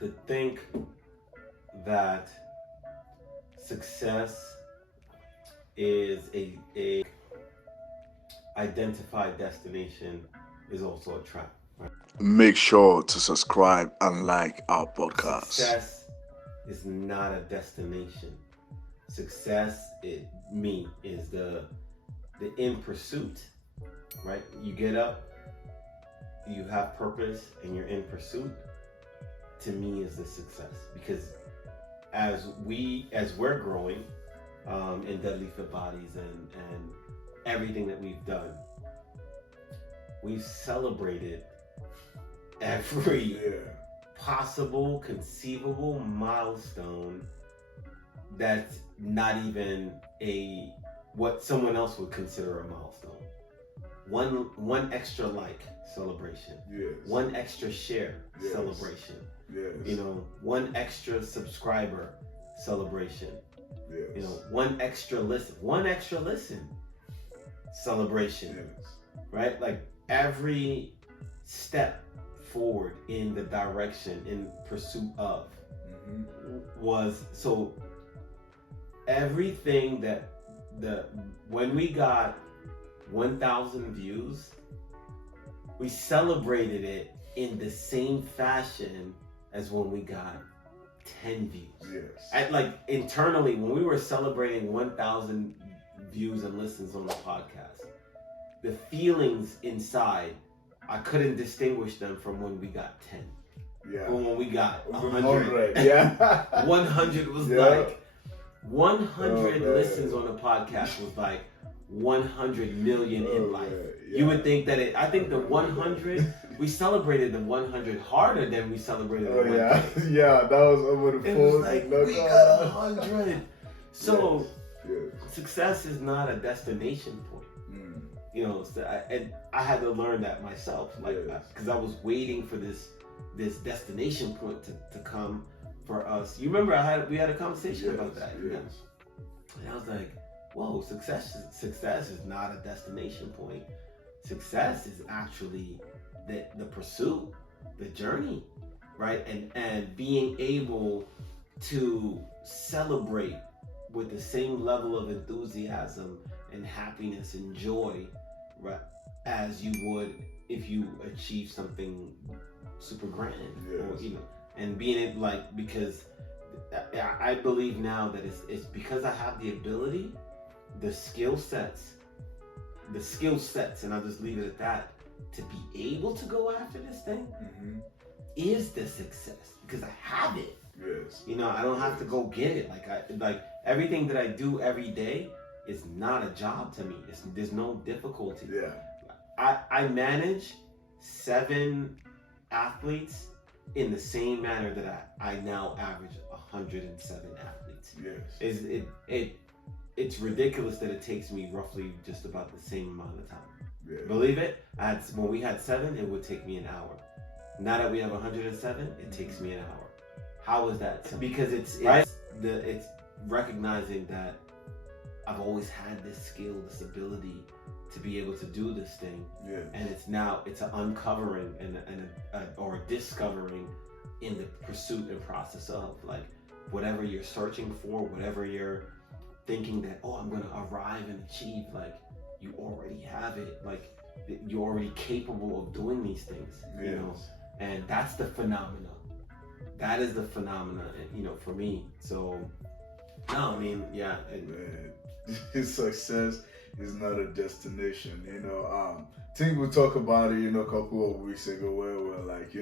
to think that success is a identified destination is also a trap. Right? Make sure to subscribe and like our podcast. Success is not a destination. Success, is the in pursuit, right? You get up, you have purpose, and you're in pursuit. To me, is the success, because as we're growing in Deadly Fit Bodies and everything that we've done, we've celebrated every possible, conceivable milestone that's not even what someone else would consider a milestone. One extra like celebration. Yes. One extra share celebration. Yes. One extra subscriber celebration. Yes. One extra listen celebration. Yes. Right? Like every step forward in the direction in pursuit of was so everything that when we got 1,000 views, we celebrated it in the same fashion as when we got 10 views. Yes. Like internally, when we were celebrating 1,000 views and listens on the podcast, the feelings inside, I couldn't distinguish them from when we got 10. Yeah. Or when we got 100. Yeah. 100 was like 100 listens on the podcast was like 100 million in life. Yeah. You would think that I think the 100, we celebrated the 100 harder than we celebrated the 100. Yeah, that was over the It phone. was like, we got 100. So, success is not a destination point. I had to learn that myself, because I was waiting for this destination point to come for us. You remember we had a conversation about that. Yes. And I was like, whoa, success is not a destination point. Success is actually the pursuit, the journey, right? And being able to celebrate with the same level of enthusiasm and happiness and joy, right, as you would if you achieve something super grand. Yes. Or, and being it because I believe now that it's because I have the ability, the skill sets, and I'll just leave it at that, to be able to go after this thing is the success, because I have it. Yes. I don't have to go get it. Like everything that I do every day is not a job to me. There's no difficulty. Yeah. I manage 7 athletes in the same manner that I now average 107 athletes. Yes. It's ridiculous that it takes me roughly just about the same amount of time. Yeah. Believe it? When we had 7, it would take me an hour. Now that we have 107, it takes me an hour. How is that? Because it's recognizing that I've always had this skill, this ability to be able to do this thing. Yes. And it's an uncovering or a discovering in the pursuit and process of, like, whatever you're searching for, whatever you're thinking that, I'm going to arrive and achieve, like, you already have it. Like, you're already capable of doing these things, and that's the phenomena. That is the phenomena, for me. So, no, I mean, yeah. Success is not a destination, I think we talked about it, a couple of weeks ago, where we're like,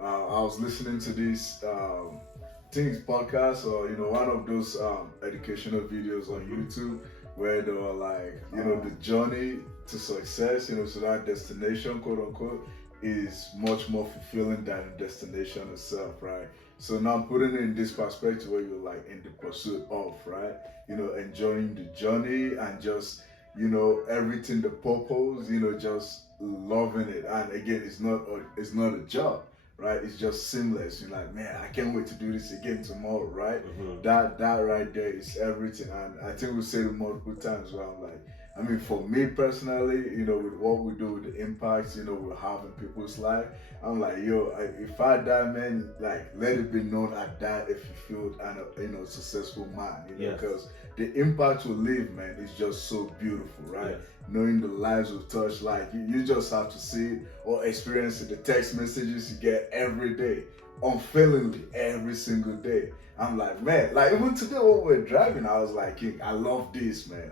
I was listening to this things podcast, or one of those educational videos on YouTube, where they were like, the journey to success, so that destination, quote unquote, is much more fulfilling than the destination itself, right? So now putting it in this perspective where you're like in the pursuit of, right? Enjoying the journey and just, everything, the purpose, just loving it. And again, it's not a job, right? It's just seamless. You're like, man, I can't wait to do this again tomorrow, right? That right there is everything. And I think we said it multiple times where I'm like, I mean, for me personally, with what we do, with the impacts, we have in people's life, I'm like, yo, if I die, man, like, let it be known I died a fulfilled and successful man, because the impact we leave, man, is just so beautiful, right? Yes. Knowing the lives we touch, like, you just have to see or experience the text messages you get every day, unfailingly, every single day. I'm like, man, like, even today when we're driving, I was like, King, I love this, man.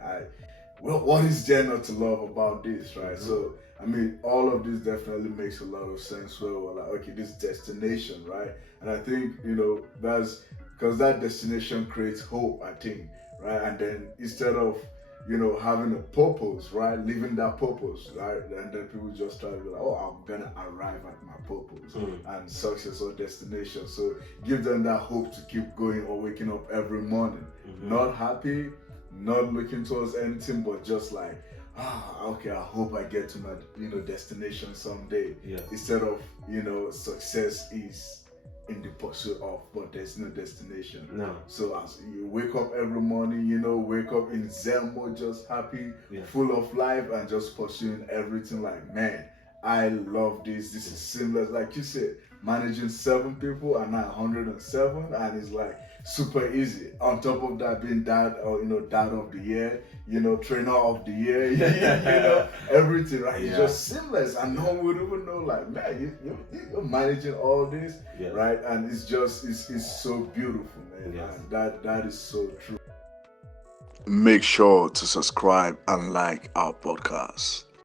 What is there not to love about this, right? Mm-hmm. So, I mean, all of this definitely makes a lot of sense where we're like, okay, this destination, right? And I think, that's because that destination creates hope, I think, right? And then instead of, having a purpose, right? Living that purpose, right? And then people just try to be like, oh, I'm gonna arrive at my purpose and success or destination. So give them that hope to keep going or waking up every morning, not happy, not looking towards anything, but just like, okay, I hope I get to my, destination someday. Yeah. Instead of, success is in the pursuit of, but there's no destination. No. So as you wake up every morning, wake up in Zen mode, just happy, Yeah. full of life, and just pursuing everything. Like, man, I love this. This is seamless. Like you said, managing 7 people and now 107, and it's like super easy. On top of that, being dad of the year, trainer of the year, everything, right? Yeah. It's just seamless, and no one would even know, like, man, you're managing all this, right? And it's so beautiful, man. Yes. And that is so true. Make sure to subscribe and like our podcast.